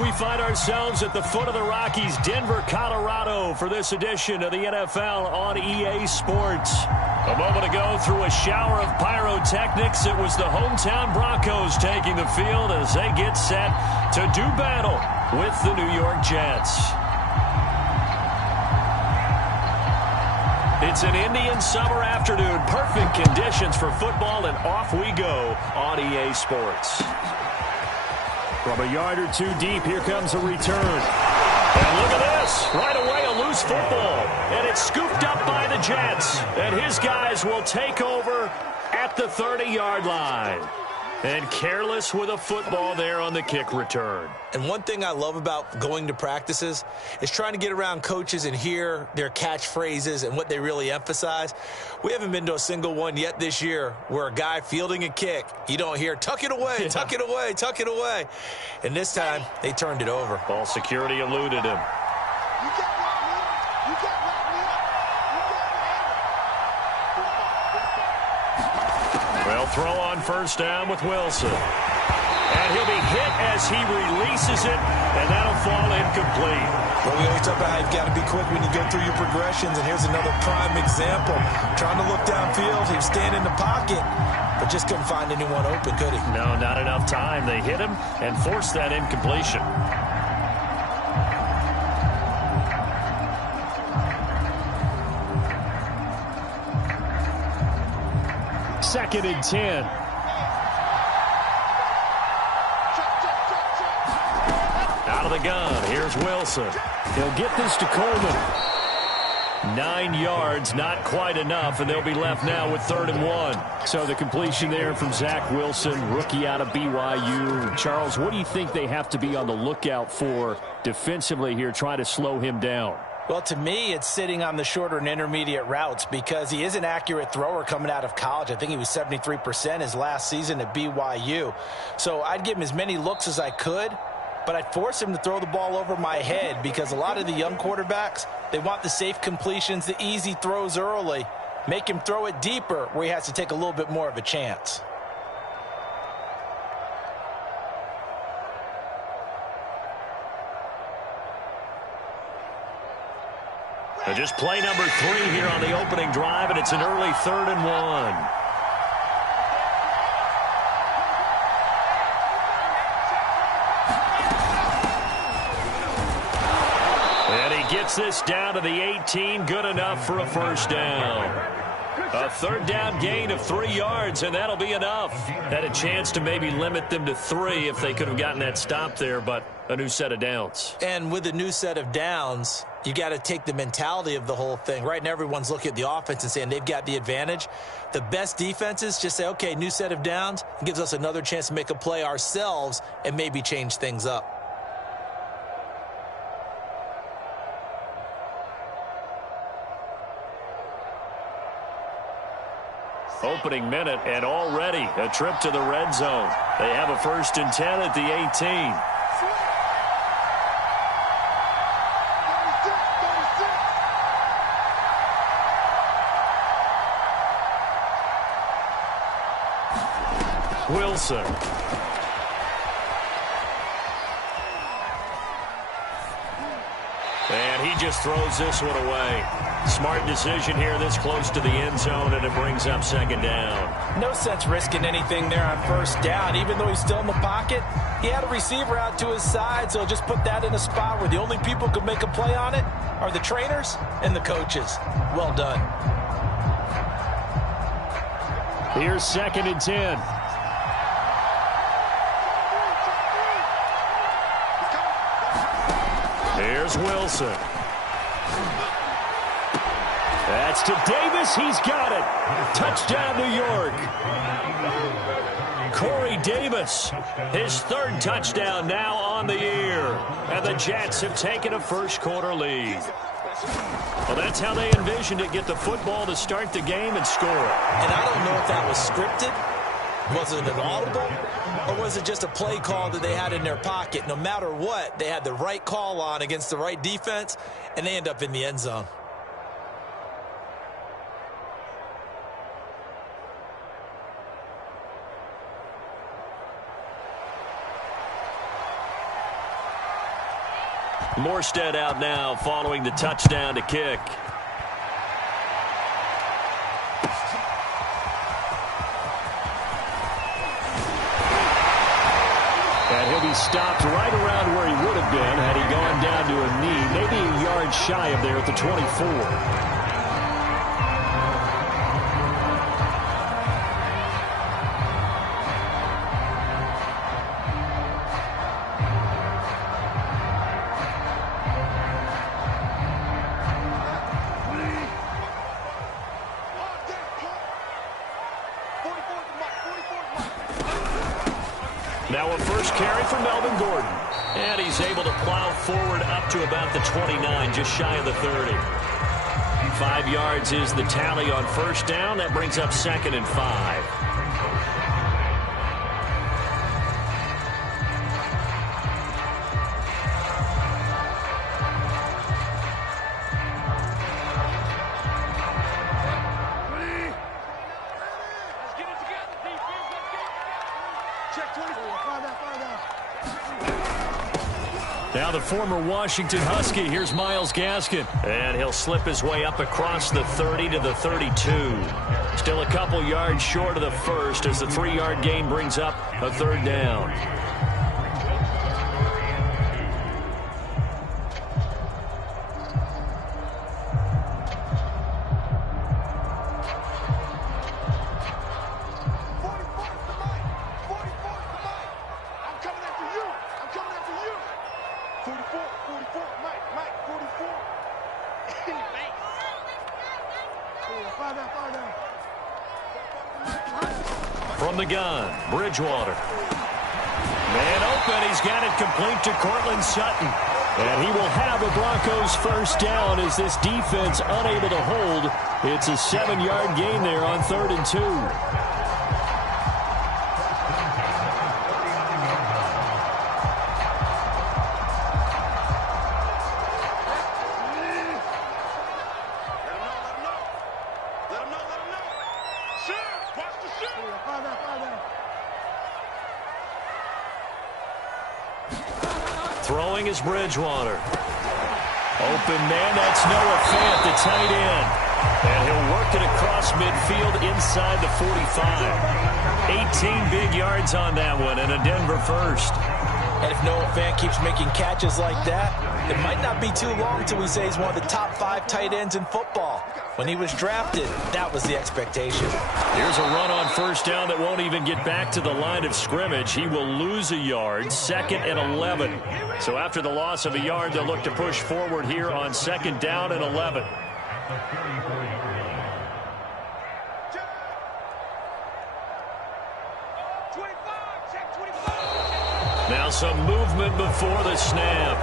We find ourselves at the foot of the Rockies, Denver, Colorado, for this edition of the NFL on EA Sports. A moment ago, through a shower of pyrotechnics, it was the hometown Broncos taking the field as they get set to do battle with the New York Jets. It's an Indian summer afternoon, perfect conditions for football, and off we go on EA Sports. From a yard or two deep, here comes a return. And look at this. Right away, a loose football. And it's scooped up by the Jets. And his guys will take over at the 30-yard line. And careless with a football there on the kick return. And one thing I love about going to practices is trying to get around coaches and hear their catchphrases and what they really emphasize. We haven't been to a single one yet this year where a guy fielding a kick, you don't hear, tuck it away, tuck it away, tuck it away. And this time, they turned it over. Ball security eluded him. Well, throw on first down with Wilson. And he'll be hit as he releases it, and that'll fall incomplete. Well, we always talk about how you've got to be quick when you go through your progressions, and here's another prime example. Trying to look downfield, he was staying in the pocket, but just couldn't find anyone open, could he? No, not enough time. They hit him and forced that incompletion. Second and 10. Out of the gun. Here's Wilson. He'll get this to Coleman. 9 yards, not quite enough, and they'll be left now with 3rd and 1. So the completion there from Zach Wilson, rookie out of BYU. Charles, what do you think they have to be on the lookout for defensively here, trying to slow him down? Well, to me, it's sitting on the shorter and intermediate routes because he is an accurate thrower coming out of college. I think he was 73% his last season at BYU. So I'd give him as many looks as I could, but I'd force him to throw the ball over my head because a lot of the young quarterbacks, they want the safe completions, the easy throws early. Make him throw it deeper where he has to take a little bit more of a chance. Just play number 3 here on the opening drive, and it's an early 3rd and 1. And he gets this down to the 18, good enough for a first down. A 3rd down gain of 3 yards, and that'll be enough. Had a chance to maybe limit them to 3 if they could have gotten that stop there, but a new set of downs. And with a new set of downs, you got to take the mentality of the whole thing. Right now, everyone's looking at the offense and saying they've got the advantage. The best defenses just say, okay, new set of downs. It gives us another chance to make a play ourselves and maybe change things up. Opening minute, and already a trip to the red zone. They have a 1st and 10 at the 18. Wilson. And he just throws this one away. Smart decision here this close to the end zone, and it brings up 2nd down. No sense risking anything there on 1st down. Even though he's still in the pocket, he had a receiver out to his side, so just put that in a spot where the only people who can make a play on it are the trainers and the coaches. Well done. Here's 2nd and 10. Here's Wilson. That's to Davis. He's got it. Touchdown, New York. Corey Davis, his 3rd touchdown now on the year. And the Jets have taken a first-quarter lead. Well, that's how they envisioned it. Get the football to start the game and score. And I don't know if that was scripted. Was it an audible? Or was it just a play call that they had in their pocket? No matter what, they had the right call on against the right defense, and they end up in the end zone. Morstead out now following the touchdown to kick. And he'll be stopped right around where he would have been had he gone down to a knee, maybe a yard shy of there at the 24. Now a first carry for Melvin Gordon. And he's able to plow forward up to about the 29, just shy of the 30. 5 yards is the tally on first down. That brings up 2nd and 5. Now the former Washington Husky. Here's Myles Gaskin. And he'll slip his way up across the 30 to the 32. Still a couple yards short of the first as the 3-yard gain brings up a 3rd down. From the gun, Bridgewater. Man open, he's got it complete to Cortland Sutton. And he will have a Broncos first down as this defense unable to hold. It's a 7-yard gain there on 3rd and 2. Throwing is Bridgewater. Open man, that's Noah Fant, the tight end. And he'll work it across midfield inside the 45. 18 big yards on that one and a Denver first. And if Noah Fant keeps making catches like that, it might not be too long till we say he's one of the top 5 tight ends in football. When he was drafted, that was the expectation. Here's a run on first down that won't even get back to the line of scrimmage. He will lose a yard, 2nd and 11. So after the loss of a yard, they'll look to push forward here on 2nd down and 11. Now some movement before the snap.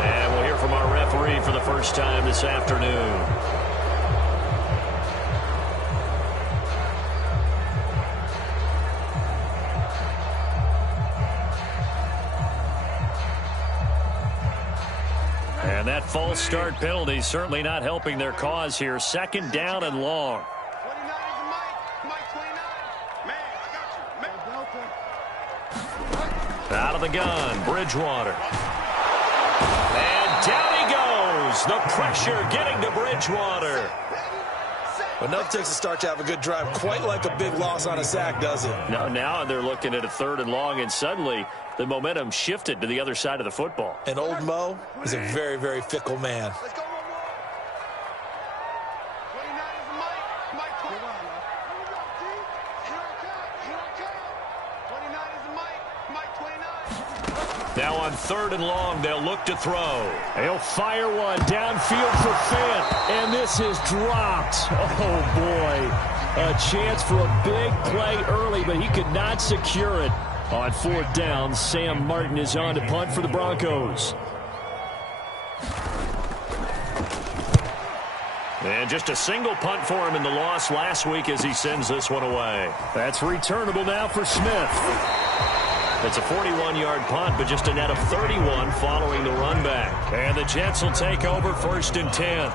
And we'll hear from our referee for the first time this afternoon. And that false start penalty certainly not helping their cause here. 2nd down and long. 29 is Mike 29. Man, I got you. Out of the gun, Bridgewater. And down he goes. The pressure getting to Bridgewater. Enough takes to start to have a good drive. Quite like a big loss on a sack, does it? No, now they're looking at a 3rd and long, and suddenly the momentum shifted to the other side of the football. And old Mo is a very, very fickle man. Let's go one more. 29 is Mike 29. Here I come. 29 is Mike 29. Now on 3rd and long, they'll look to throw. He'll fire one downfield for Fant, and this is dropped. Oh, boy. A chance for a big play early, but he could not secure it. On 4th down, Sam Martin is on to punt for the Broncos. And just a single punt for him in the loss last week as he sends this one away. That's returnable now for Smith. It's a 41-yard punt, but just a net of 31 following the run back. And the Jets will take over 1st and 10.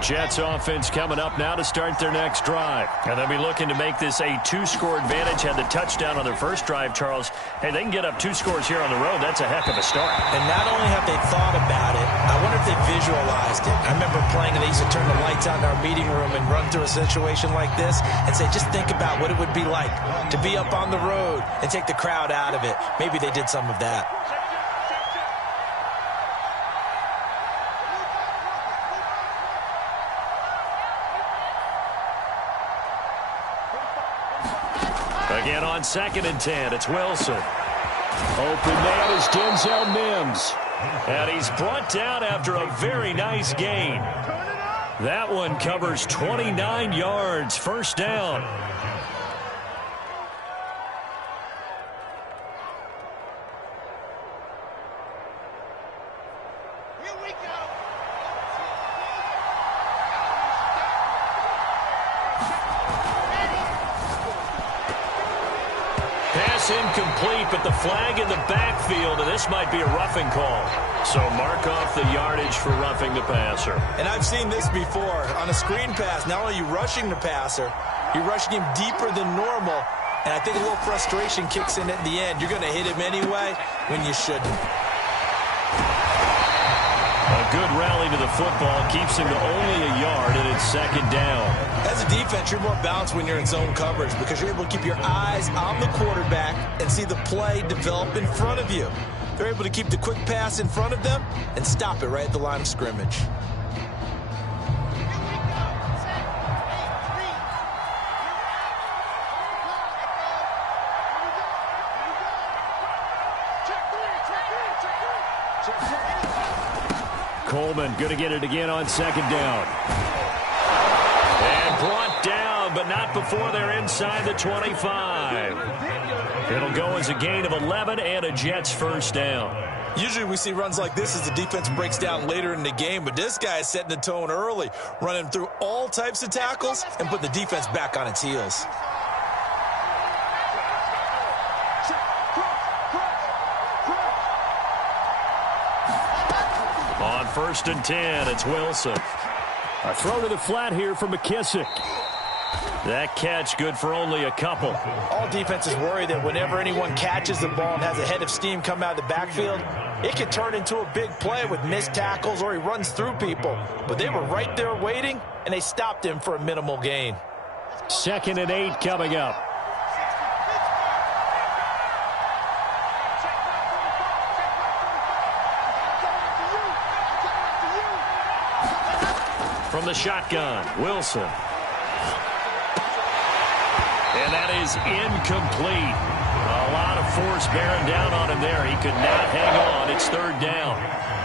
Jets offense coming up now to start their next drive. And they'll be looking to make this a 2-score advantage. Had the touchdown on their first drive, Charles. Hey, they can get up 2 scores here on the road. That's a heck of a start. And not only have they thought about it, I wonder if they visualized it. I remember playing and they used to turn the lights out in our meeting room and run through a situation like this and say, just think about what it would be like to be up on the road and take the crowd out of it. Maybe they did some of that. Again on 2nd and 10, it's Wilson. Open man is Denzel Mims. And he's brought down after a very nice gain. That one covers 29 yards, first down. Here we go. Pass incomplete, but the flag in the backfield, and this might be a roughing call. So mark off the yardage for roughing the passer. And I've seen this before. On a screen pass, not only are you rushing the passer, you're rushing him deeper than normal. And I think a little frustration kicks in at the end. You're going to hit him anyway when you shouldn't. A good rally to the football keeps him to only a yard, and it's 2nd down. As a defense, you're more balanced when you're in zone coverage because you're able to keep your eyes on the quarterback and see the play develop in front of you. They're able to keep the quick pass in front of them and stop it right at the line of scrimmage. Coleman going to get it again on 2nd down. And brought down, but not before they're inside the 25. It'll go as a gain of 11 and a Jets first down. Usually we see runs like this as the defense breaks down later in the game, but this guy is setting the tone early, running through all types of tackles and putting the defense back on its heels. On 1st and 10, it's Wilson. A throw to the flat here for McKissick. That catch good for only a couple. All defenses worry that whenever anyone catches the ball and has a head of steam come out of the backfield, it can turn into a big play with missed tackles or he runs through people. But they were right there waiting, and they stopped him for a minimal gain. 2nd and 8 coming up. From the shotgun, Wilson. And that is incomplete. A lot of force bearing down on him there. He could not hang on. It's 3rd down.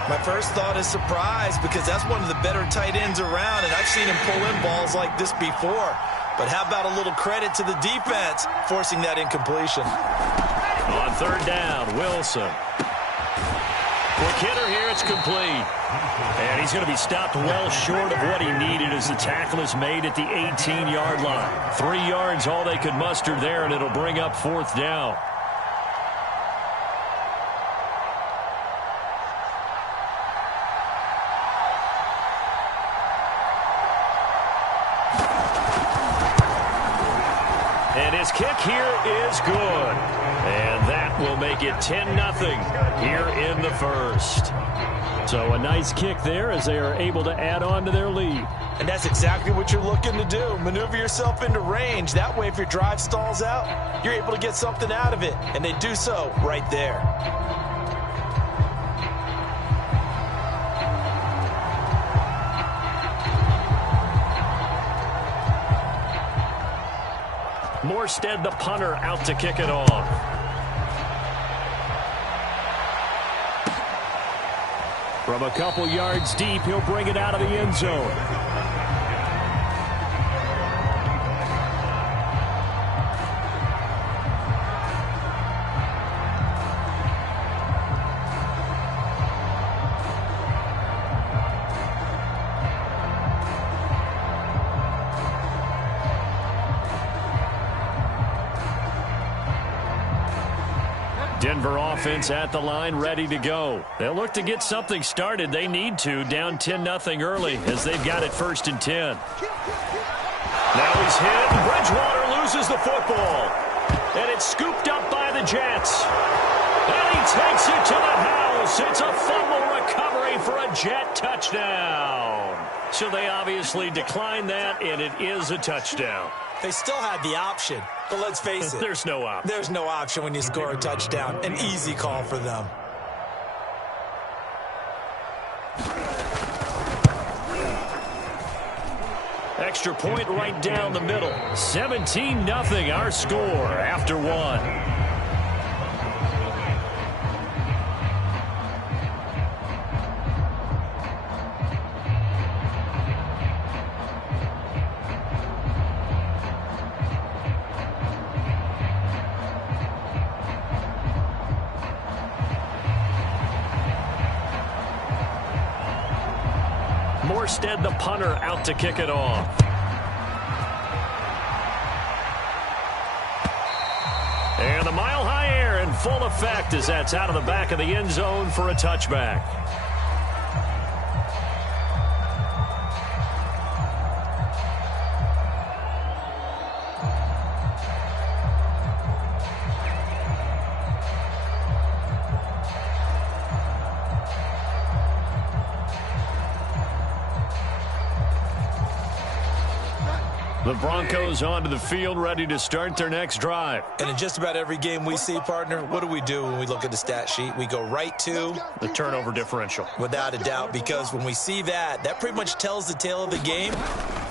My first thought is surprise because that's one of the better tight ends around, and I've seen him pull in balls like this before. But how about a little credit to the defense forcing that incompletion? On 3rd down, Wilson. Quick hitter here, it's complete. And he's going to be stopped well short of what he needed as the tackle is made at the 18-yard line. 3 yards, all they could muster there, and it'll bring up 4th down. And his kick here is good. And that will make it 10-0 here in the first. So a nice kick there as they are able to add on to their lead. And that's exactly what you're looking to do. Maneuver yourself into range. That way, if your drive stalls out, you're able to get something out of it. And they do so right there. Morstead, the punter, out to kick it off. From a couple yards deep, he'll bring it out of the end zone. Denver offense at the line, ready to go. They'll look to get something started. They need to, down 10-0 early as they've got it 1st and 10. Now he's hit. Bridgewater loses the football. And it's scooped up by the Jets. And he takes it to the house. It's a fumble recovery for a Jet touchdown. So they obviously declined that, and it is a touchdown. They still had the option, but let's face it. There's no option. There's no option when you score a touchdown. An easy call for them. Extra point right down the middle. 17-0 our score after one. Morstead, the punter, out to kick it off. And the mile-high air in full effect as that's out of the back of the end zone for a touchback. The Broncos onto the field, ready to start their next drive. And in just about every game we see, partner, what do we do when we look at the stat sheet? We go right to the turnover differential. Without a doubt, because when we see that, that pretty much tells the tale of the game.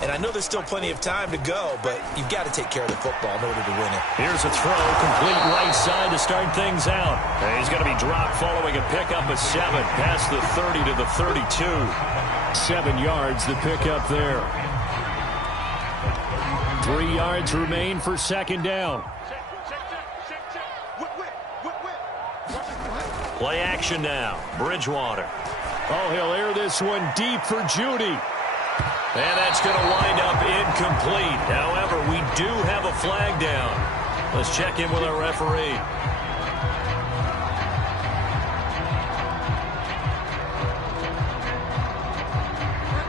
And I know there's still plenty of time to go, but you've got to take care of the football in order to win it. Here's a throw, complete right side to start things out. And he's going to be dropped following a pickup of 7, past the 30 to the 32. 7 yards, the pickup there. 3 yards remain for 2nd down. Play action now. Bridgewater. Oh, he'll air this one deep for Judy. And that's going to wind up incomplete. However, we do have a flag down. Let's check in with our referee.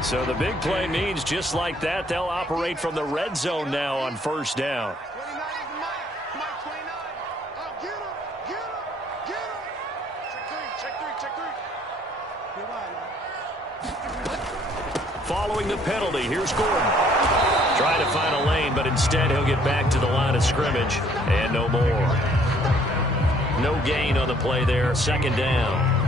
So the big play means just like that, they'll operate from the red zone now on 1st down. Following the penalty, here's Gordon. Trying to find a lane, but instead he'll get back to the line of scrimmage. And no more. No gain on the play there, 2nd down.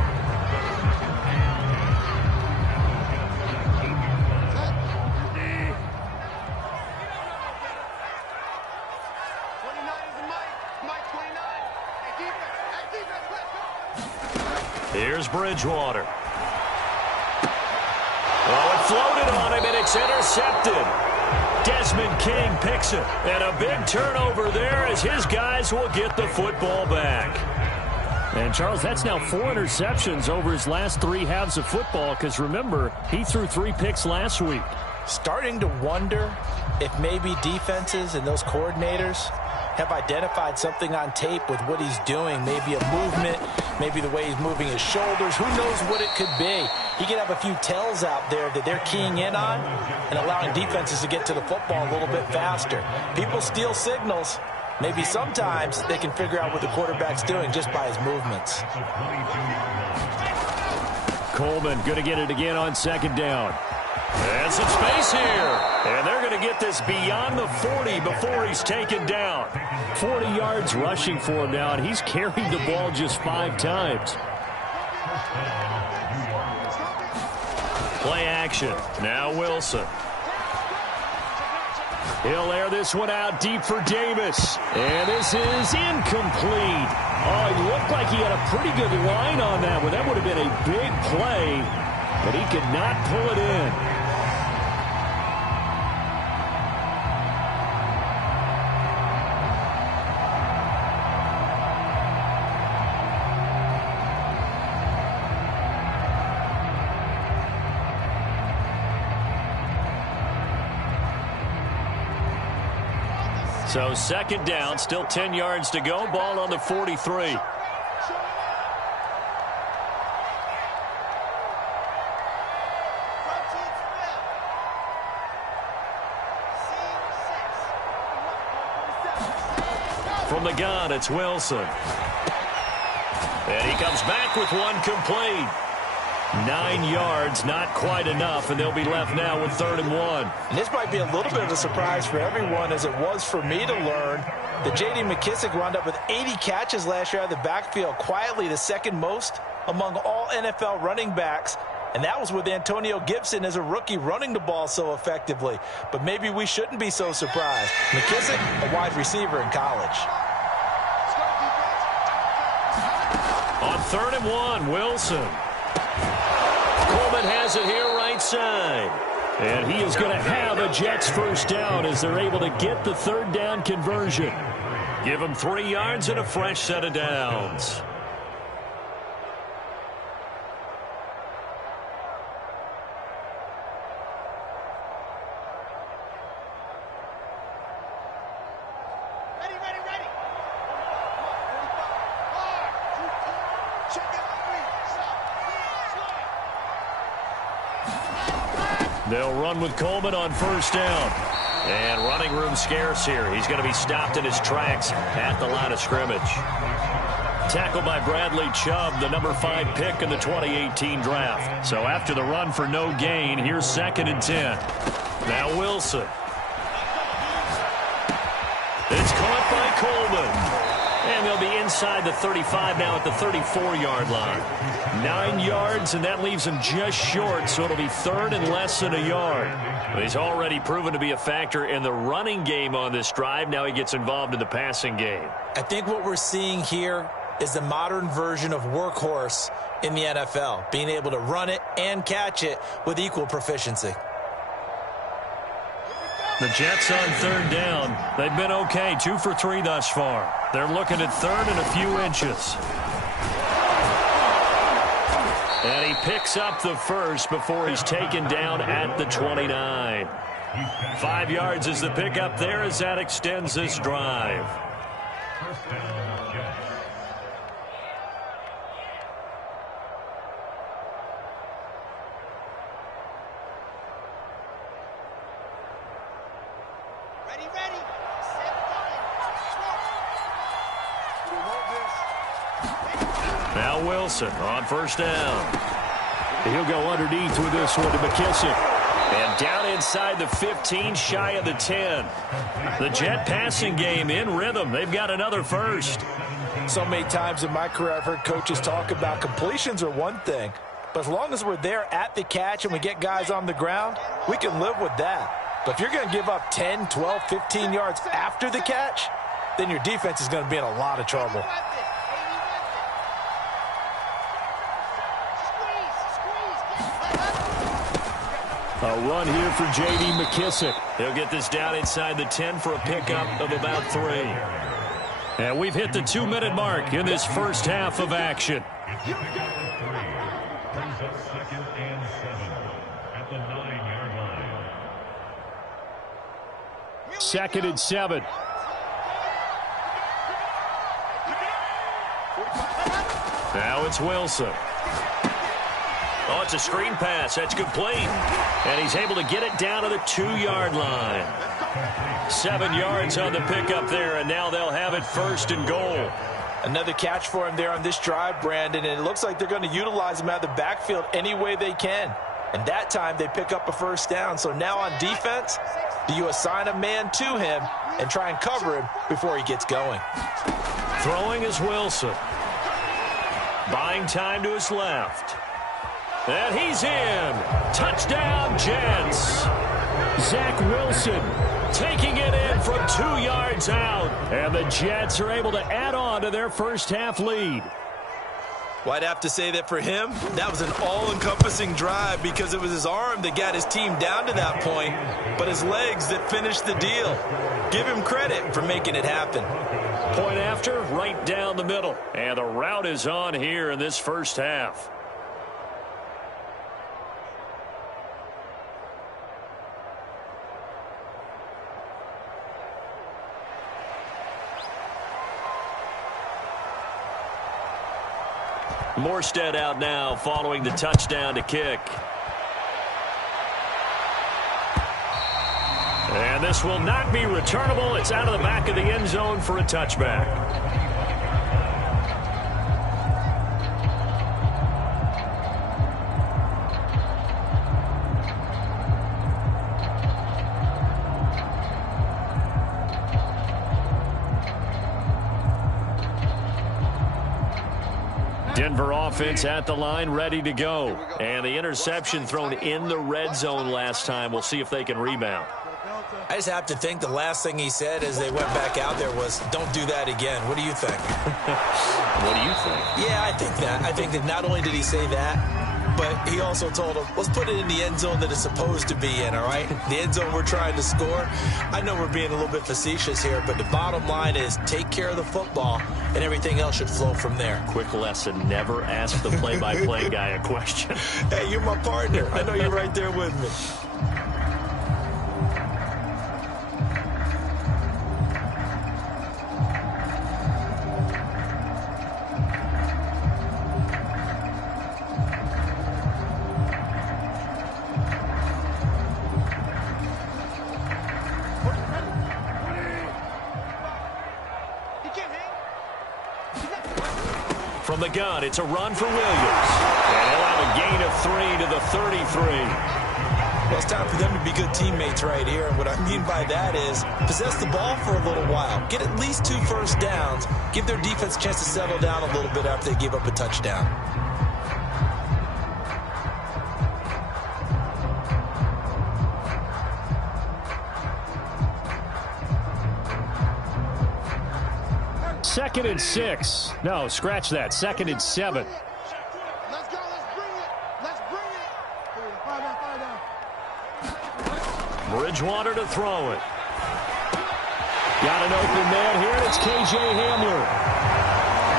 Here's Bridgewater. Oh, it floated on him, and it's intercepted. Desmond King picks it. And a big turnover there as his guys will get the football back. And, Charles, that's now 4 interceptions over his last 3 halves of football because, remember, he threw 3 picks last week. Starting to wonder if maybe defenses and those coordinators have identified something on tape with what he's doing. Maybe a movement, maybe the way he's moving his shoulders. Who knows what it could be? He could have a few tells out there that they're keying in on and allowing defenses to get to the football a little bit faster. People steal signals. Maybe sometimes they can figure out what the quarterback's doing just by his movements. Coleman going to get it again on 2nd down. And some space here. And they're going to get this beyond the 40 before he's taken down. 40 yards rushing for him now, and he's carried the ball just 5 times. Play action. Now Wilson. He'll air this one out deep for Davis. And this is incomplete. Oh, it looked like he had a pretty good line on that one. That would have been a big play, but he could not pull it in. So 2nd down, still 10 yards to go. Ball on the 43. From the gun, it's Wilson. And he comes back with one complete. 9 yards, not quite enough, and they'll be left now with 3rd and 1. And this might be a little bit of a surprise for everyone, as it was for me to learn that J.D. McKissic wound up with 80 catches last year out of the backfield, quietly the second most among all NFL running backs. And that was with Antonio Gibson as a rookie running the ball so effectively. But maybe we shouldn't be so surprised. McKissic, a wide receiver in college. On 3rd and 1, Wilson. Coleman has it here right side. And he is going to have a Jets first down as they're able to get the 3rd down conversion. Give him 3 yards and a fresh set of downs. They'll run with Coleman on 1st down. And running room scarce here. He's going to be stopped in his tracks at the line of scrimmage. Tackled by Bradley Chubb, the number 5 pick in the 2018 draft. So after the run for no gain, here's 2nd and 10. Now Wilson. It's caught by Coleman. And they'll be inside the 35 now at the 34-yard line. 9 yards, and that leaves him just short, so it'll be 3rd and less than a yard. But he's already proven to be a factor in the running game on this drive. Now he gets involved in the passing game. I think what we're seeing here is the modern version of workhorse in the NFL, being able to run it and catch it with equal proficiency. The Jets on 3rd down. They've been okay, 2 for 3 thus far. They're looking at 3rd and a few inches. And he picks up the first before he's taken down at the 29. 5 yards is the pickup there as that extends this drive. Now Wilson on 1st down. He'll go underneath with this one to McKissic. And down inside the 15, shy of the 10. The Jet passing game in rhythm. They've got another first. So many times in my career I've heard coaches talk about completions are one thing. But as long as we're there at the catch and we get guys on the ground, we can live with that. But if you're going to give up 10, 12, 15 yards after the catch, then your defense is going to be in a lot of trouble. A run here for J.D. McKissic. He'll get this down inside the 10 for a pickup of about 3. And we've hit the 2-minute mark in this first half of action. Brings up 2nd and 7 at the 9-yard line. 2nd and 7. Now it's Wilson. Oh, it's a screen pass. That's complete. And he's able to get it down to the 2-yard line. 7 yards on the pickup there, and now they'll have it 1st and goal. Another catch for him there on this drive, Brandon, and it looks like they're going to utilize him out of the backfield any way they can. And that time they pick up a 1st down. So now on defense, do you assign a man to him and try and cover him before he gets going? Throwing is Wilson. Buying time to his left. And he's in. Touchdown, Jets. Zach Wilson taking it in from 2 yards out. And the Jets are able to add on to their first half lead. Well, I'd have to say that for him, that was an all-encompassing drive because it was his arm that got his team down to that point, but his legs that finished the deal. Give him credit for making it happen. Point after, right down the middle. And the route is on here in this first half. Morstead out now following the touchdown to kick. And this will not be returnable. It's out of the back of the end zone for a touchback. Denver offense at the line, ready to go. And the interception thrown in the red zone last time. We'll see if they can rebound. I just have to think the last thing he said as they went back out there was, don't do that again. What do you think? What do you think? Yeah, I think that. I think that not only did he say that, but he also told him, let's put it in the end zone that it's supposed to be in, all right? The end zone we're trying to score. I know we're being a little bit facetious here, but the bottom line is take care of the football, and everything else should flow from there. Quick lesson, never ask the play-by-play guy a question. Hey, you're my partner. I know you're right there with me. From the gun, it's a run for Williams. And he'll have a gain of 3 to the 33. Well, it's time for them to be good teammates right here. And what I mean by that is possess the ball for a little while. Get at least 2 first downs. Give their defense a chance to settle down a little bit after they give up a touchdown. Second and 6. No, scratch that. Second and 7. Let's go. Let's bring it. Let's bring it. Fire down. Bridgewater to throw it. Got an open man here, and it's K.J. Hamler.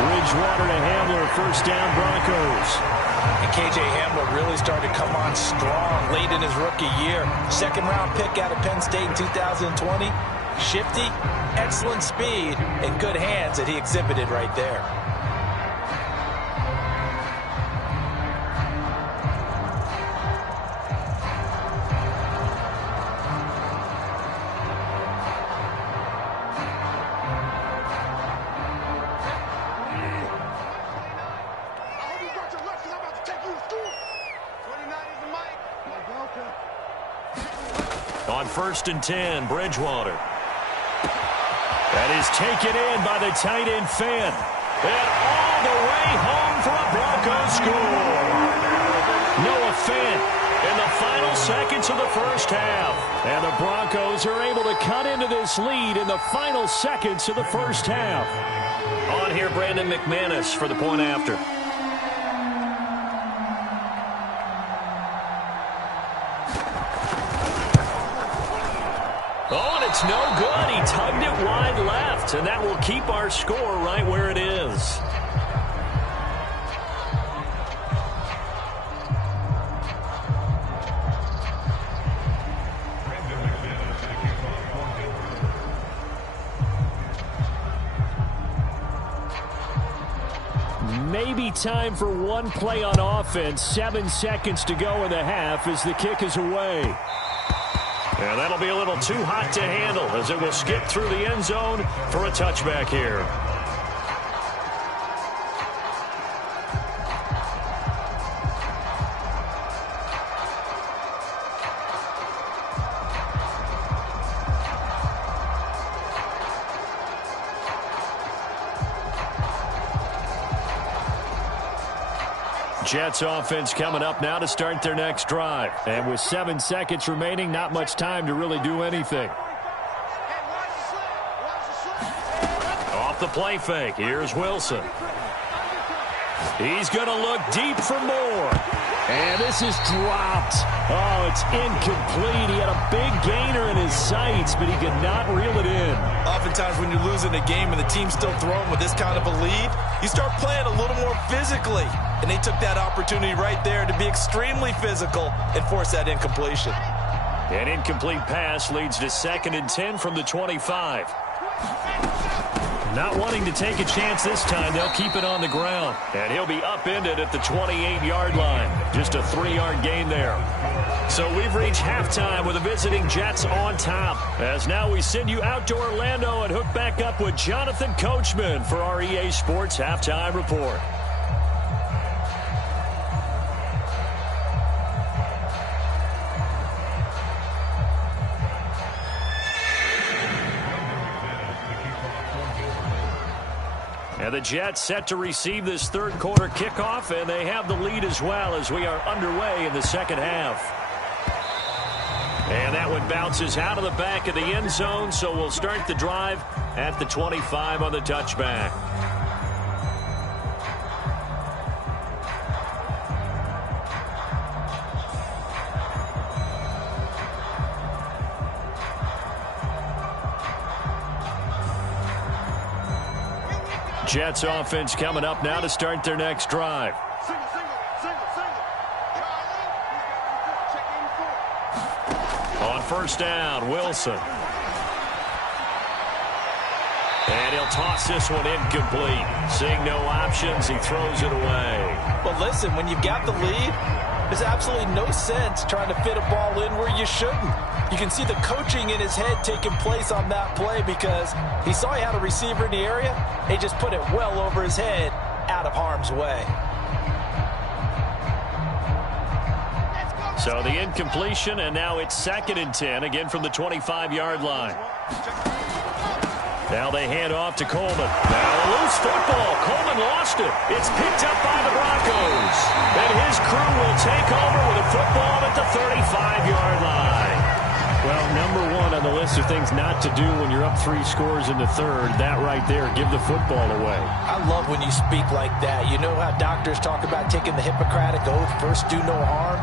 Bridgewater to Hamler, first down Broncos. And K.J. Hamler really started to come on strong late in his rookie year. Second-round pick out of Penn State in 2020. Shifty, excellent speed, and good hands that he exhibited right there. I hope you got your lunch because I'm about to take you to school. 29 is the mic. On first and 10, Bridgewater. That is taken in by the tight end Finn. And all the way home for a Broncos score. Noah Finn in the final seconds of the first half. And the Broncos are able to cut into this lead in the final seconds of the first half. On here, Brandon McManus for the point after. It's no good. He tugged it wide left, and that will keep our score right where it is. Maybe time for one play on offense. 7 seconds to go in the half as the kick is away. And that'll be a little too hot to handle as it will skip through the end zone for a touchback here. Jets offense coming up now to start their next drive. And with 7 seconds remaining, not much time to really do anything. Off the play fake, here's Wilson. He's going to look deep for more. And this is dropped. Oh, it's incomplete. He had a big gainer in his sights, but he could not reel it in. Oftentimes when you're losing a game and the team's still throwing with this kind of a lead, you start playing a little more physically. And they took that opportunity right there to be extremely physical and force that incompletion. An incomplete pass leads to 2nd and 10 from the 25. Not wanting to take a chance this time, they'll keep it on the ground. And he'll be upended at the 28-yard line. Just a 3-yard gain there. So we've reached halftime with the visiting Jets on top. As now we send you out to Orlando and hook back up with Jonathan Coachman for our EA Sports Halftime Report. And the Jets set to receive this third quarter kickoff, and they have the lead as well as we are underway in the second half. And that one bounces out of the back of the end zone, so we'll start the drive at the 25 on the touchback. Jets offense coming up now to start their next drive. On first down, Wilson. And he'll toss this one incomplete. Seeing no options, he throws it away. But listen, when you've got the lead, there's absolutely no sense trying to fit a ball in where you shouldn't. You can see the coaching in his head taking place on that play because he saw he had a receiver in the area. He just put it well over his head, out of harm's way. So the incompletion, and now it's 2nd and 10, again from the 25-yard line. Now they hand off to Coleman. Now a loose football. Coleman lost it. It's picked up by the Broncos. And his crew will take over with a football at the 35-yard line. Well, number one on the list of things not to do when you're up 3 scores in the third, that right there, give the football away. I love when you speak like that. You know how doctors talk about taking the Hippocratic oath, first do no harm?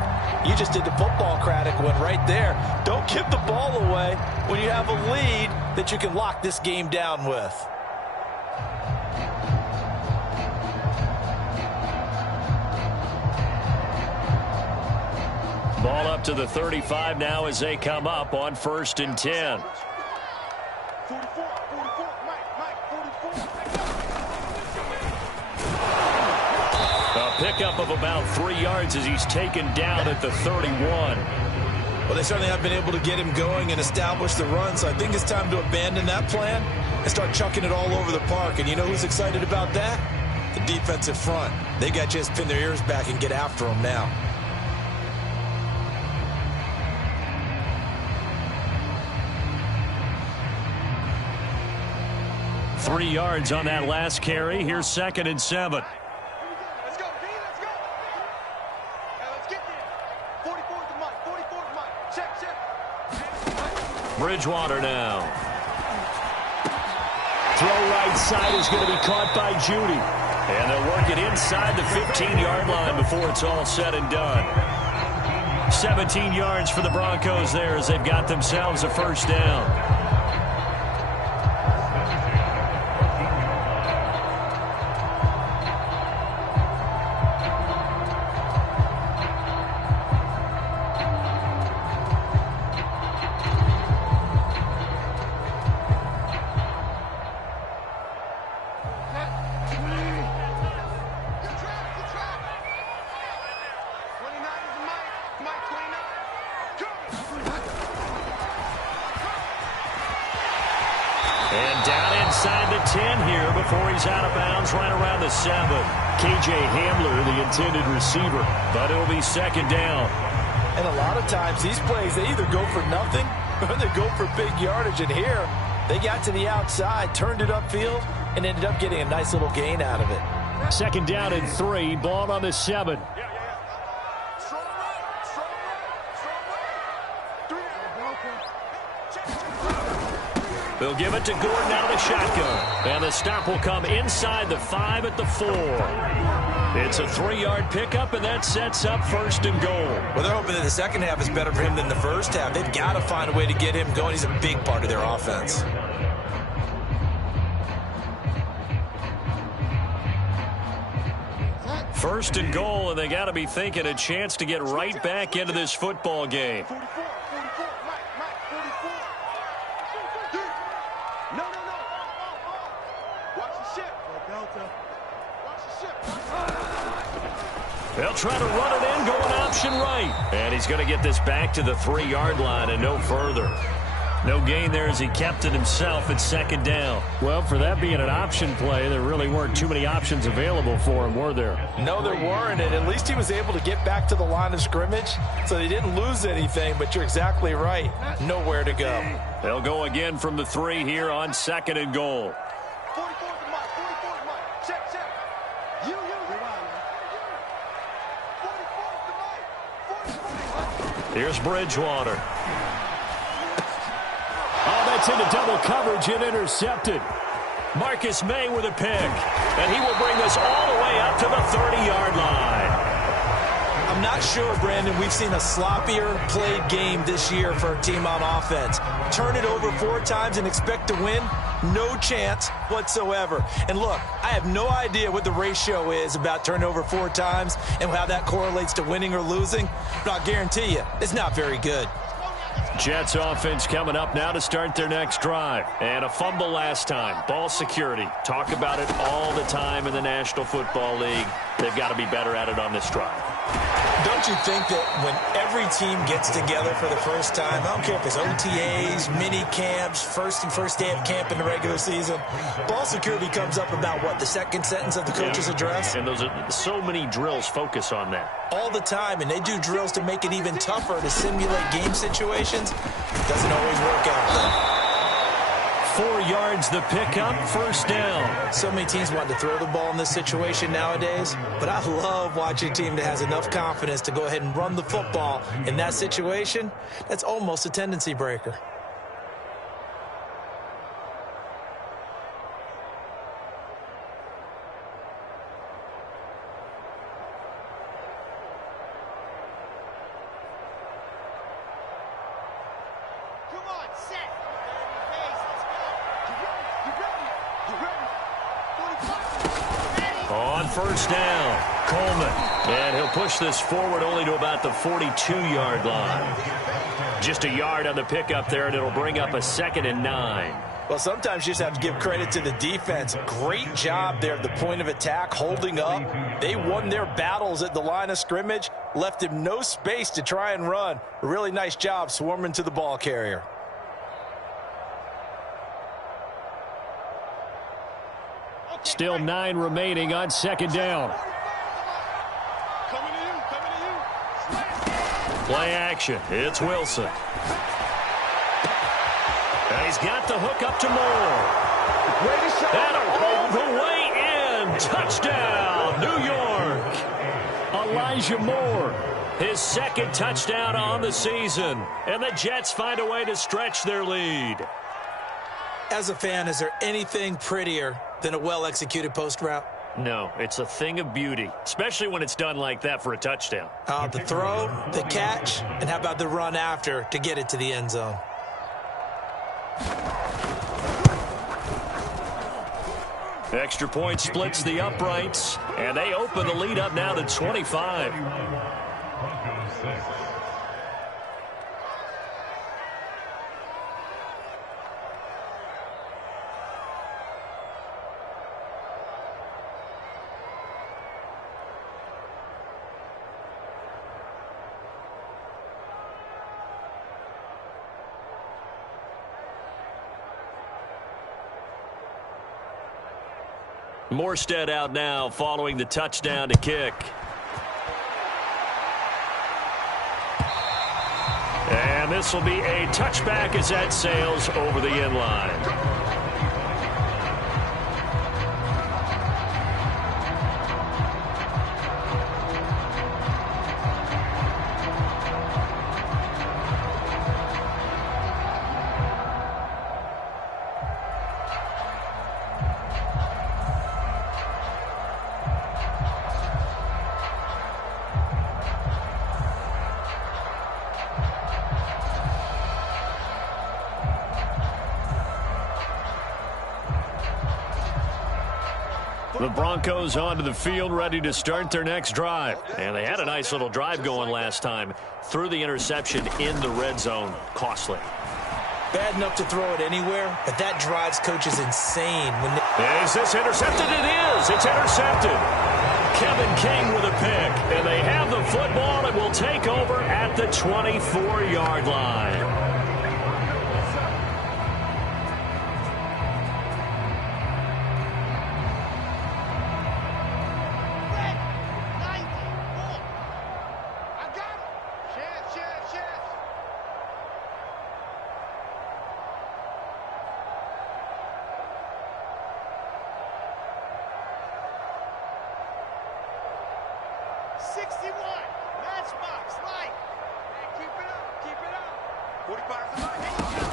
You just did the football-cratic one right there. Don't give the ball away when you have a lead that you can lock this game down with. Ball up to the 35 now as they come up on 1st and 10. 44, Mike, 44. A pickup of about 3 yards as he's taken down at the 31. Well, they certainly have been able to get him going and establish the run, so I think it's time to abandon that plan and start chucking it all over the park. And you know who's excited about that? The defensive front. They got to just pin their ears back and get after him now. Three yards on that last carry. Here's 2nd and 7. Let's go, D, let's go. Now let's get there. 44 to Mike, 44 to Mike. Check. Bridgewater now. Throw right side is going to be caught by Judy. And they'll work it inside the 15-yard line before it's all said and done. 17 yards for the Broncos there as they've got themselves a first down. Intended receiver, but it'll be 2nd down. And a lot of times these plays, they either go for nothing or they go for big yardage. And here, they got to the outside, turned it upfield, and ended up getting a nice little gain out of it. 2nd down and 3, ball on the 7. They'll give it to Gordon out of the shotgun. And the stop will come inside the 5 at the 4. It's a 3-yard pickup, and that sets up 1st and goal. Well, they're hoping that the second half is better for him than the first half. They've got to find a way to get him going. He's a big part of their offense. First and goal, and they got to be thinking a chance to get right back into this football game. 44, Mike, 44. No. They'll try to run it in, going option right. And he's going to get this back to the 3-yard line and no further. No gain there as he kept it himself at second down. Well, for that being an option play, there really weren't too many options available for him, were there? No, there weren't, and at least he was able to get back to the line of scrimmage, so they didn't lose anything, but you're exactly right. Nowhere to go. They'll go again from the 3 here on 2nd and goal. 44 to Mike, 44 to Mike. Check, check. You, rewind, man. 44 to Mike. 44 to Mike. Here's Bridgewater. Oh, that's into double coverage and intercepted. Marcus May with a pick. And he will bring this all the way up to the 30-yard line. I'm not sure, Brandon, we've seen a sloppier played game this year for a team on offense. Turn it over 4 times and expect to win? No chance whatsoever. And look, I have no idea what the ratio is about turning over 4 times and how that correlates to winning or losing, but I'll guarantee you, it's not very good. Jets offense coming up now to start their next drive. And a fumble last time. Ball security. Talk about it all the time in the National Football League. They've got to be better at it on this drive. Don't you think that when every team gets together for the first time, I don't care if it's OTAs, mini camps, first day of camp in the regular season, ball security comes up about what, the second sentence of the coach's address? And those are so many drills focus on that. All the time, and they do drills to make it even tougher to simulate game situations. Doesn't always work out, though. 4 yards the pickup, first down. So many teams want to throw the ball in this situation nowadays, but I love watching a team that has enough confidence to go ahead and run the football in that situation. That's almost a tendency breaker. On first down, Coleman. And he'll push this forward only to about the 42-yard line. Just a yard on the pickup there, and it'll bring up a 2nd and 9. Well, sometimes you just have to give credit to the defense. Great job there at the point of attack, holding up. They won their battles at the line of scrimmage, left him no space to try and run. A really nice job swarming to the ball carrier. Still 9 remaining on 2nd down. Play action. It's Wilson. And he's got the hook up to Moore. And all the way in. Touchdown, New York. Elijah Moore, his 2nd touchdown on the season. And the Jets find a way to stretch their lead. As a fan, is there anything prettier than a well-executed post route? No, it's a thing of beauty, especially when it's done like that for a touchdown. The throw, the catch, and how about the run after to get it to the end zone? Extra point splits the uprights, and they open the lead up now to 25. Morstead out now following the touchdown to kick. And this will be a touchback as that sails over the end line. The Broncos onto the field, ready to start their next drive. And they had a nice little drive going last time. Threw the interception in the red zone. Costly. Bad enough to throw it anywhere, but that drives coaches insane. Is this intercepted? It is. It's intercepted. Kevin King with a pick. And they have the football and will take over at the 24-yard line.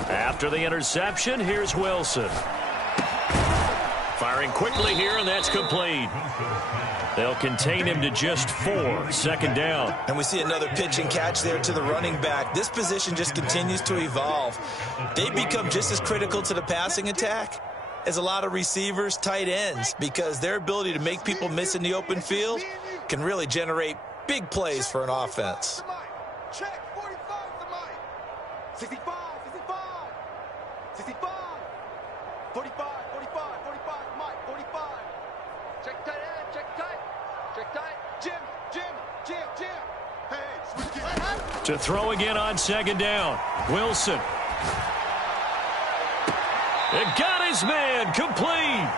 After the interception, here's Wilson. Firing quickly here, and that's complete. They'll contain him to just 4. Second down. And we see another pitch and catch there to the running back. This position just continues to evolve. They become just as critical to the passing attack as a lot of receivers, tight ends, because their ability to make people miss in the open field can really generate big plays for an offense. Check, 45 to Mike. 65, 65. 65. 45, 45, 45, Mike, 45. Check tight end, check tight. Check tight. Jim. Hey, switch it. To throw again on second down. Wilson. It got his man complete.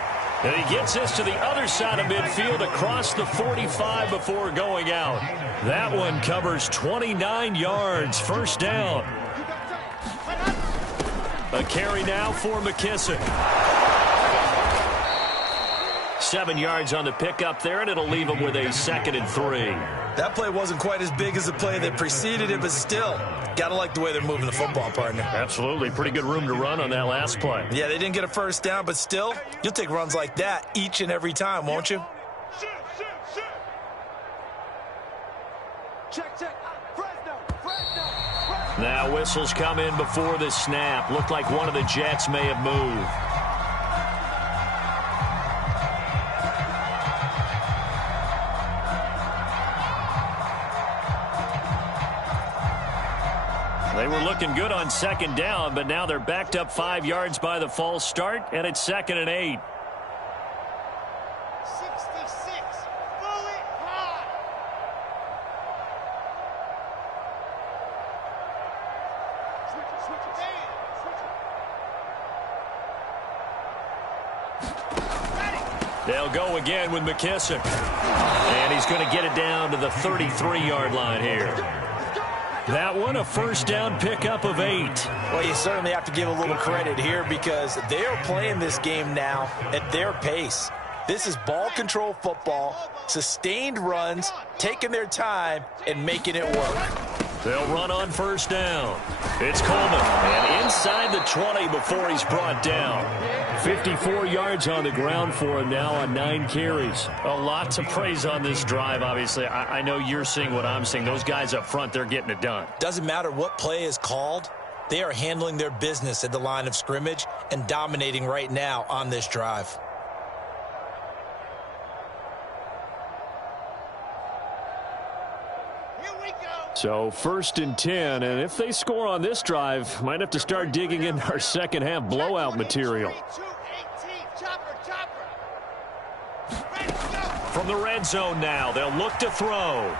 And he gets us to the other side of midfield across the 45 before going out. That one covers 29 yards. First down. A carry now for McKissick. 7 yards on the pickup there, and it'll leave him with a 2nd and 3. That play wasn't quite as big as the play that preceded it, but still, got to like the way they're moving the football, partner. Absolutely. Pretty good room to run on that last play. Yeah, they didn't get a first down, but still, you'll take runs like that each and every time, won't you? Check. Fresno. Now whistles come in before the snap. Looked like one of the Jets may have moved. They were looking good on second down, but now they're backed up 5 yards by the false start, and it's 2nd and 8. 66. Fully high. Switch it. They'll go again with McKissick. And he's going to get it down to the 33-yard line here. That one, a first down pickup of 8. Well, you certainly have to give a little credit here because they are playing this game now at their pace. This is ball control football, sustained runs, taking their time, and making it work. They'll run on first down. It's Coleman, and inside the 20 before he's brought down. 54 yards on the ground for him now on 9 carries. A lot to praise on this drive, obviously. I know you're seeing what I'm seeing. Those guys up front, they're getting it done. Doesn't matter what play is called. They are handling their business at the line of scrimmage and dominating right now on this drive. So 1st and 10, and if they score on this drive, might have to start digging into our second half blowout material. From the red zone now, they'll look to throw.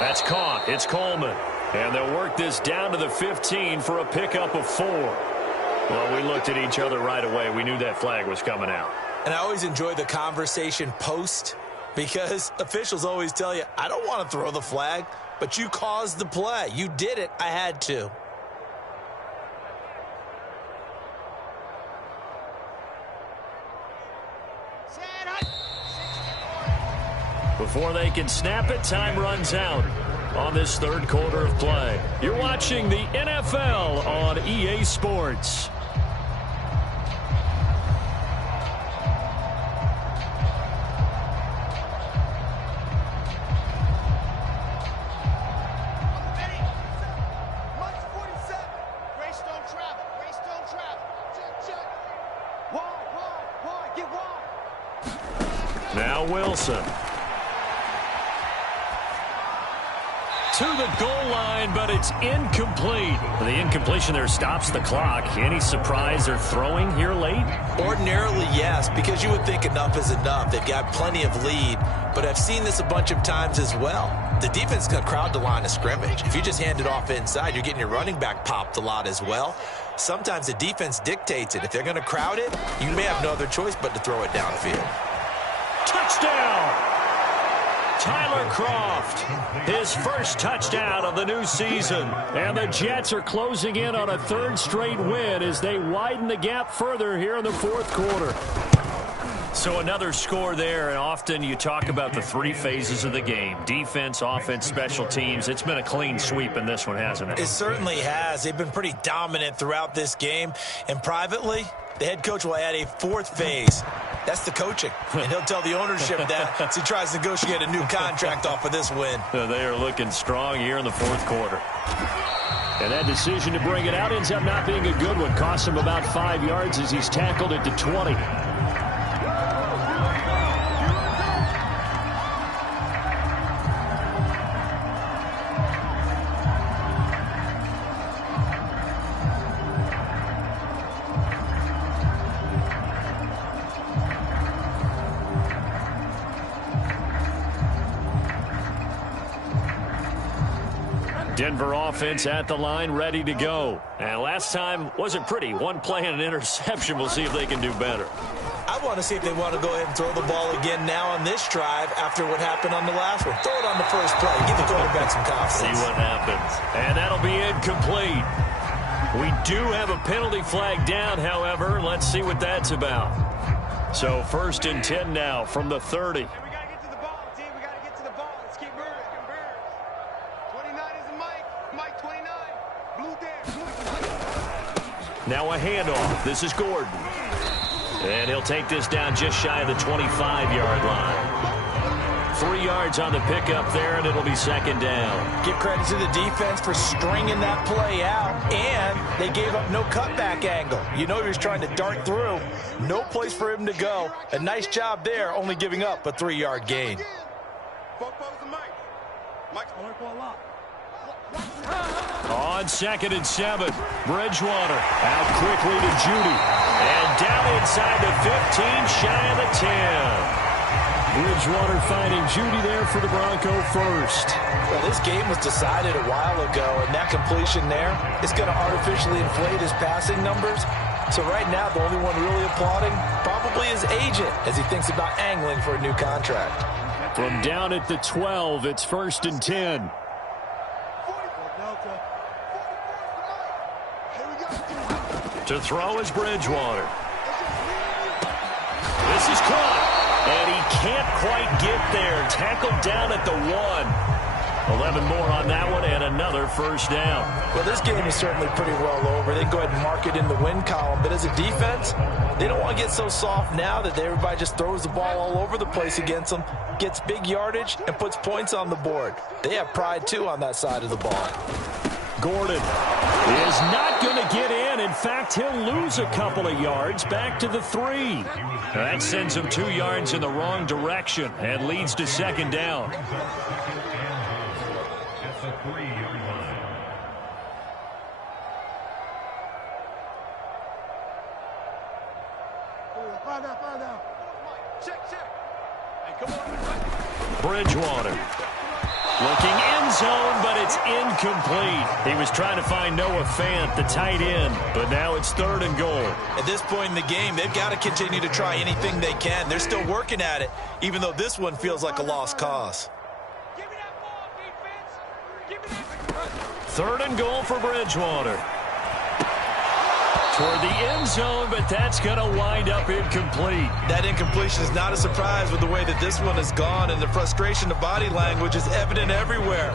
That's caught. It's Coleman. And they'll work this down to the 15 for a pickup of 4. Well, we looked at each other right away. We knew that flag was coming out. And I always enjoy the conversation post, because officials always tell you, I don't want to throw the flag, but you caused the play. You did it. I had to. Before they can snap it, time runs out on this third quarter of play. You're watching the NFL on EA Sports. Now Wilson. to the goal line, but it's incomplete. The incompletion there stops the clock. Any surprise they're throwing here late? Ordinarily, yes, because you would think enough is enough. They've got plenty of lead, but I've seen this a bunch of times as well. The defense is going to crowd the line of scrimmage. If you just hand it off inside, you're getting your running back popped a lot as well. Sometimes the defense dictates it. If they're going to crowd it, you may have no other choice but to throw it downfield. Touchdown! Tyler Kroft, his first touchdown of the new season. And the Jets are closing in on a third straight win as they widen the gap further here in the fourth quarter. So another score there, and often you talk about the three phases of the game. Defense, offense, special teams. It's been a clean sweep in this one, hasn't it? It certainly has. They've been pretty dominant throughout this game. And privately, the head coach will add a fourth phase. That's the coaching. And he'll tell the ownership that as he tries to negotiate a new contract off of this win. They are looking strong here in the fourth quarter. And that decision to bring it out ends up not being a good one. Costs him about 5 yards as he's tackled it to 20. Denver offense at the line, ready to go. And last time wasn't pretty. One play and an interception. We'll see if they can do better. I want to see if they want to go ahead and throw the ball again now on this drive after what happened on the last one. Throw it on the first play. Give the quarterback some confidence. See what happens. And that'll be incomplete. We do have a penalty flag down, however. Let's see what that's about. So 1st and 10 now from the 30. Now a handoff. This is Gordon. And he'll take this down just shy of the 25-yard line. 3 yards on the pickup there, and it'll be 2nd down. Give credit to the defense for stringing that play out, and they gave up no cutback angle. You know he was trying to dart through. No place for him to go. A nice job there, only giving up a 3-yard gain. On 2nd and 7, Bridgewater out quickly to Judy. And down inside the 15, shy of the 10. Bridgewater finding Judy there for the Bronco first. Well, this game was decided a while ago, and that completion there is going to artificially inflate his passing numbers. So right now, the only one really applauding probably his agent as he thinks about angling for a new contract. From down at the 12, it's 1st and 10. To throw is Bridgewater. This is caught. And he can't quite get there. Tackled down at the 1. 11 more on that one and another first down. Well, this game is certainly pretty well over. They can go ahead and mark it in the win column. But as a defense, they don't want to get so soft now that everybody just throws the ball all over the place against them, gets big yardage, and puts points on the board. They have pride, too, on that side of the ball. Gordon is not going to get in. In fact, he'll lose a couple of yards back to the 3. That sends him 2 yards in the wrong direction and leads to 2nd down. At the 3-yard line. Find out. Check. Hey, come on. Bridgewater. Looking end zone, but it's incomplete. He was trying to find Noah Fant, the tight end, but now it's 3rd and goal. At this point in the game, they've got to continue to try anything they can. They're still working at it, even though this one feels like a lost cause. Give me that ball, defense. Give me that. 3rd and goal for Bridgewater. Toward the end zone, but that's going to wind up incomplete. That incompletion is not a surprise with the way that this one has gone, and the frustration of body language is evident everywhere.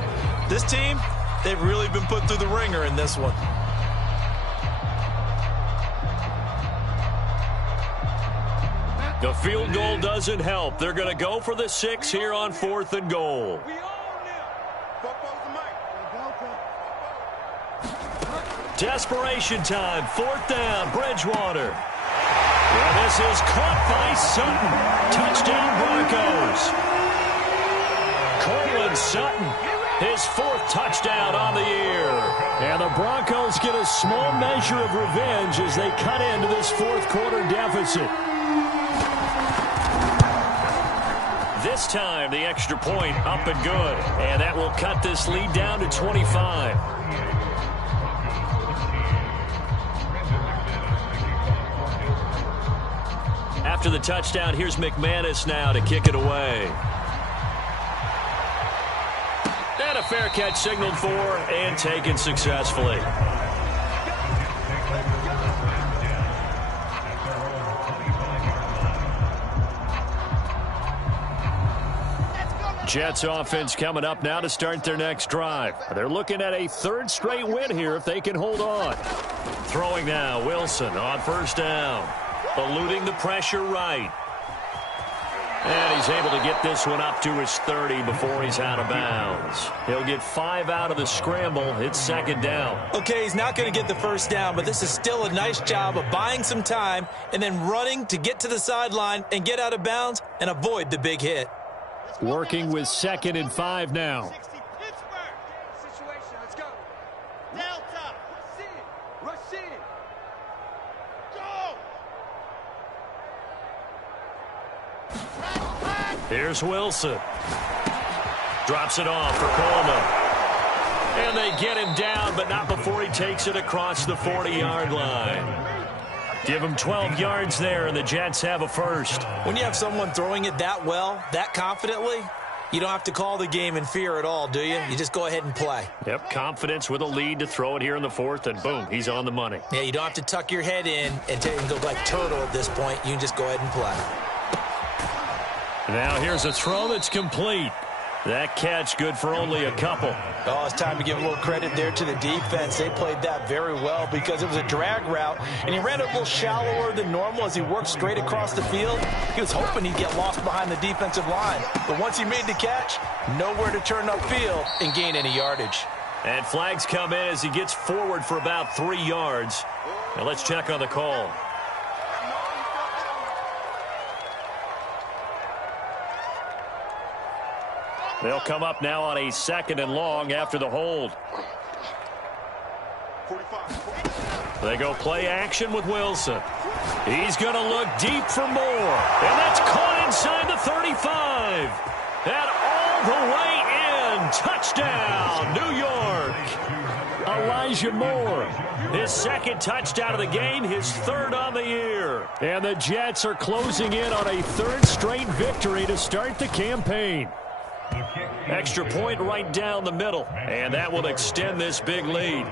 This team, they've really been put through the ringer in this one. The field goal doesn't help. They're going to go for the 6 here on 4th and goal. Desperation time, 4th down, Bridgewater. And this is caught by Sutton. Touchdown, Broncos. Cortland Sutton His 4th touchdown on the year. And the Broncos get a small measure of revenge as they cut into this 4th quarter deficit. This time, the extra point up and good. And that will cut this lead down to 25. After the touchdown, here's McManus now to kick it away. And a fair catch signaled for and taken successfully. Jets offense coming up now to start their next drive. They're looking at a 3rd straight win here if they can hold on. Throwing now, Wilson on 1st down. Eluding the pressure right. And he's able to get this one up to his 30 before he's out of bounds. He'll get 5 out of the scramble. It's 2nd down. Okay, he's not going to get the 1st down, but this is still a nice job of buying some time and then running to get to the sideline and get out of bounds and avoid the big hit. Working with 2nd and 5 now. Situation, let's go. Delta. Rush in. Go. Here's Wilson. Drops it off for Coleman. And they get him down, but not before he takes it across the 40-yard line. Give him 12 yards there, and the Jets have a 1st. When you have someone throwing it that well, that confidently, you don't have to call the game in fear at all, do you? You just go ahead and play. Yep, confidence with a lead to throw it here in the 4th, and boom, he's on the money. Yeah, you don't have to tuck your head in and go like turtle at this point. You can just go ahead and play. Now here's a throw that's complete. That catch good for only a couple. Oh, it's time to give a little credit there to the defense. They played that very well because it was a drag route, and he ran a little shallower than normal as he worked straight across the field. He was hoping he'd get lost behind the defensive line. But once he made the catch, nowhere to turn upfield and gain any yardage. And flags come in as he gets forward for about 3 yards. Now let's check on the call. They'll come up now on a 2nd and long after the hold. 45. They go play action with Wilson. He's going to look deep for more. And that's caught inside the 35. And all the way in. Touchdown, New York. Elijah Moore. His 2nd touchdown of the game, his 3rd on the year. And the Jets are closing in on a 3rd straight victory to start the campaign. Extra point right down the middle, and that will extend this big lead.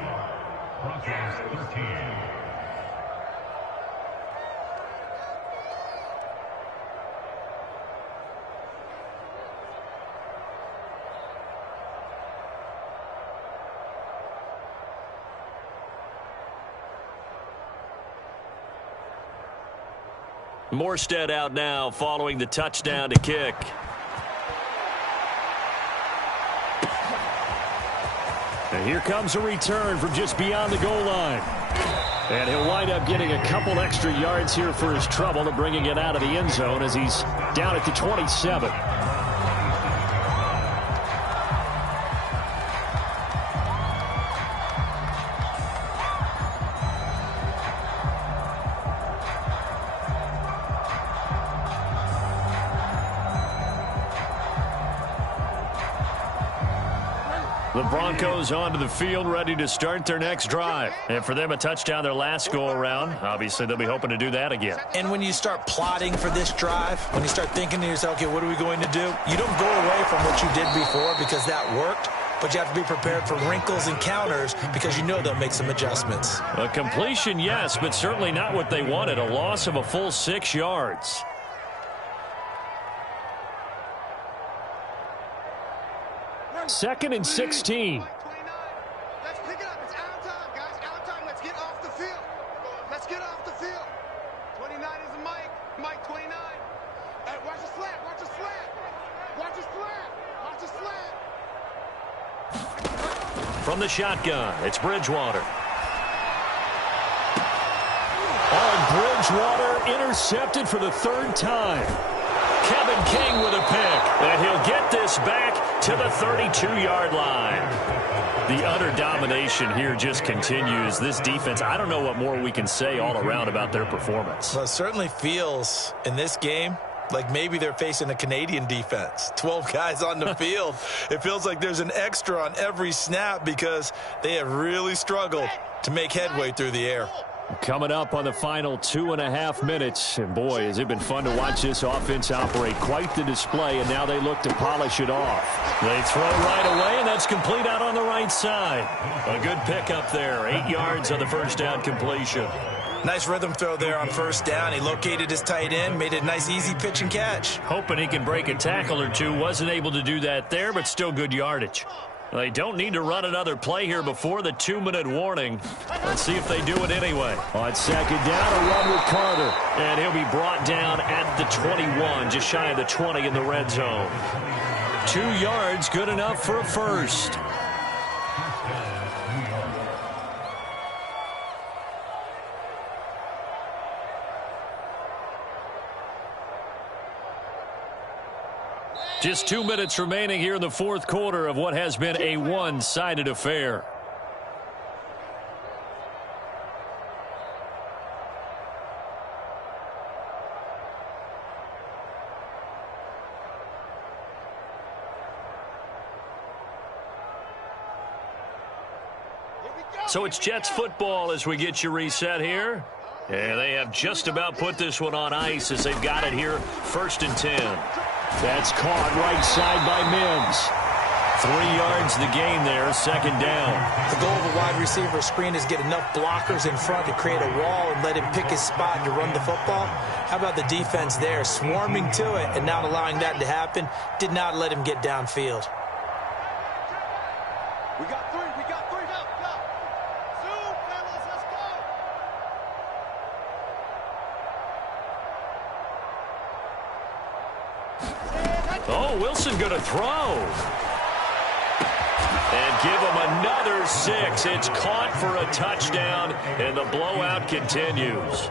Morstead out now following the touchdown to kick. And here comes a return from just beyond the goal line. And he'll wind up getting a couple extra yards here for his trouble and bringing it out of the end zone as he's down at the 27. The Broncos onto the field, ready to start their next drive. And for them, a touchdown their last go-around. Obviously, they'll be hoping to do that again. And when you start plotting for this drive, when you start thinking to yourself, okay, what are we going to do? You don't go away from what you did before because that worked, but you have to be prepared for wrinkles and counters because you know they'll make some adjustments. A completion, yes, but certainly not what they wanted. A loss of a full 6 yards. Second and 16. Let's pick it up. It's out of time, guys. Out of time. Let's get off the field. Let's get off the field. 29 is a Mike. Mike 29. Hey, watch the slant. Watch the slant. Watch the slant. Watch the slant. From the shotgun, it's Bridgewater. Oh, Bridgewater intercepted for the 3rd time. Kevin King with a pick. And he'll get this back to the 32-yard line. The utter domination here just continues. This defense, I don't know what more we can say all around about their performance. Well, it certainly feels in this game like maybe they're facing a Canadian defense. 12 guys on the field. It feels like there's an extra on every snap because they have really struggled to make headway through the air. Coming up on the final 2.5 minutes. And boy, has it been fun to watch this offense operate. Quite the display, and now they look to polish it off. They throw right away, and that's complete out on the right side. A good pickup there. 8 yards on the first down completion. Nice rhythm throw there on first down. He located his tight end, made it a nice easy pitch and catch. Hoping he can break a tackle or two. Wasn't able to do that there, but still good yardage. They don't need to run another play here before the 2-minute warning. Let's see if they do it anyway. On second down, a run with Carter. And he'll be brought down at the 21, just shy of the 20 in the red zone. 2 yards, good enough for a first. Just 2 minutes remaining here in the fourth quarter of what has been a one-sided affair. So it's Jets football as we get you reset here. And they have just about put this one on ice as they've got it here, 1st and 10. That's caught right side by Mims. 3 yards the gain there, second down. The goal of a wide receiver screen is get enough blockers in front to create a wall and let him pick his spot to run the football. How about the defense there, swarming to it and not allowing that to happen? Did not let him get downfield. We got 3. We got 3. Go, go. Zoom, fellas, let's go. Oh, Wilson going to throw. And give him another 6. It's caught for a touchdown, and the blowout continues.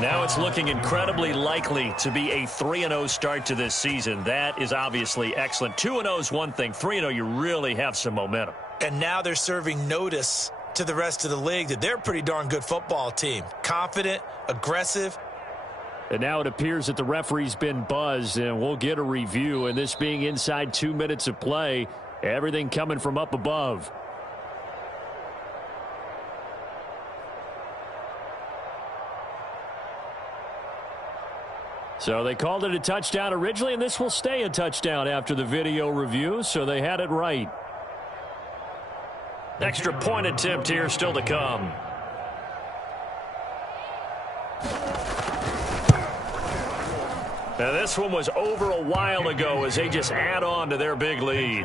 Now it's looking incredibly likely to be a 3-0 start to this season. That is obviously excellent. 2-0 is one thing. 3-0, you really have some momentum. And now they're serving notice to the rest of the league that they're a pretty darn good football team. Confident, aggressive. And now it appears that the referee's been buzzed, and we'll get a review. And this being inside 2 minutes of play, everything coming from up above. So they called it a touchdown originally, and this will stay a touchdown after the video review, so they had it right. Extra point attempt here still to come. Now this one was over a while ago as they just add on to their big lead.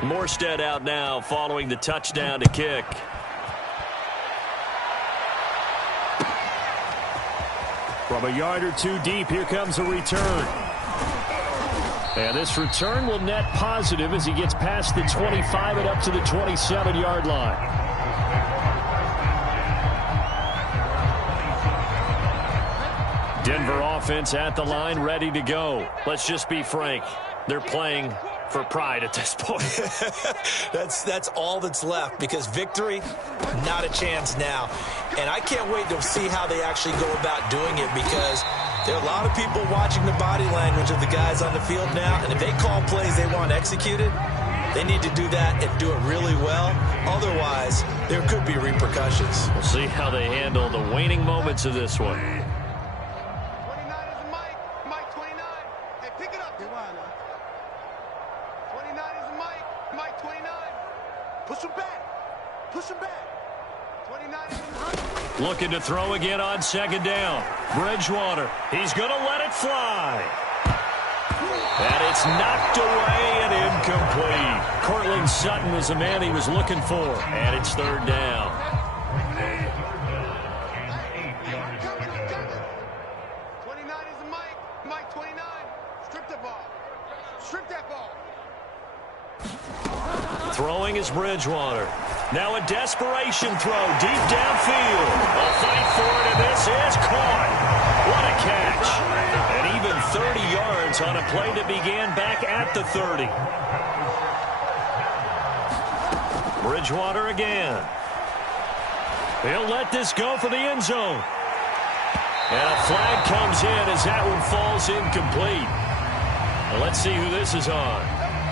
Morstead out now following the touchdown to kick. From a yard or two deep, here comes a return. And this return will net positive as he gets past the 25 and up to the 27-yard line. Denver offense at the line, ready to go. Let's just be frank. They're playing for pride at this point. That's all that's left, because victory, not a chance now. And I can't wait to see how they actually go about doing it, because there are a lot of people watching the body language of the guys on the field now, and if they call plays they want executed, they need to do that and do it really well. Otherwise, there could be repercussions. We'll see how they handle the waning moments of this one. 29 is Mike. Mike 29. Hey, pick it up. 29 is Mike. Mike 29. Push him back. Push him back. 29 is Mike. Looking to throw again on second down. Bridgewater. He's going to let it fly. And it's knocked away and incomplete. Cortland Sutton was the man he was looking for. And it's third down. 29 is Mike. Mike 29. Strip the ball. Strip that ball. Throwing is Bridgewater. Now a desperation throw deep downfield. A fight for it, and this is caught. What a catch. And even 30 yards on a play that began back at the 30. Bridgewater again. He'll let this go for the end zone. And a flag comes in as that one falls incomplete. Well, let's see who this is on.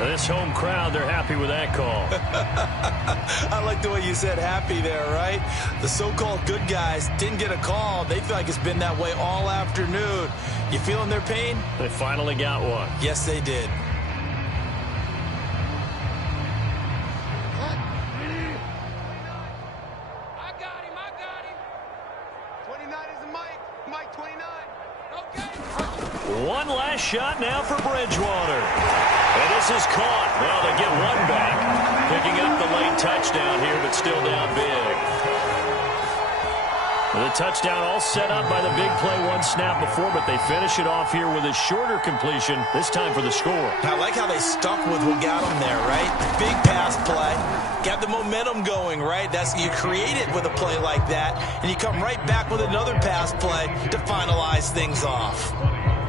This home crowd, they're happy with that call. I like the way you said happy there, right? The so-called good guys didn't get a call. They feel like it's been that way all afternoon. You feeling their pain? They finally got one. Yes, they did. I got him. 29 is the Mike. Mike 29. Okay. One last shot now for Bridgewater. And this is caught. Well, they get one back. Picking up the late touchdown here, but still down big. The touchdown all set up by the big play one snap before, but they finish it off here with a shorter completion, this time for the score. I like how they stuck with what got them there, right? Big pass play. Got the momentum going, right? You create it with a play like that, and you come right back with another pass play to finalize things off.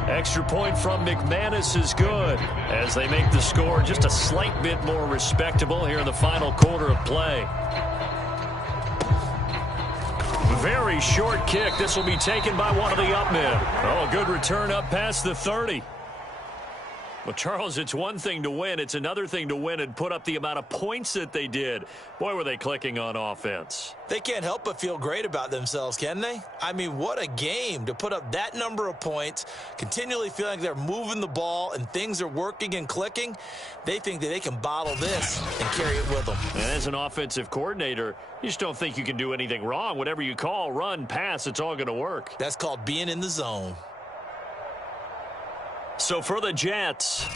Extra point from McManus is good as they make the score just a slight bit more respectable here in the final quarter of play. Very short kick. This will be taken by one of the up men. Oh, a good return up past the 30. Well, Charles, it's one thing to win. It's another thing to win and put up the amount of points that they did. Boy, were they clicking on offense. They can't help but feel great about themselves, can they? I mean, what a game to put up that number of points, continually feeling like they're moving the ball and things are working and clicking. They think that they can bottle this and carry it with them. And as an offensive coordinator, you just don't think you can do anything wrong. Whatever you call, run, pass, it's all going to work. That's called being in the zone. So for the Jets,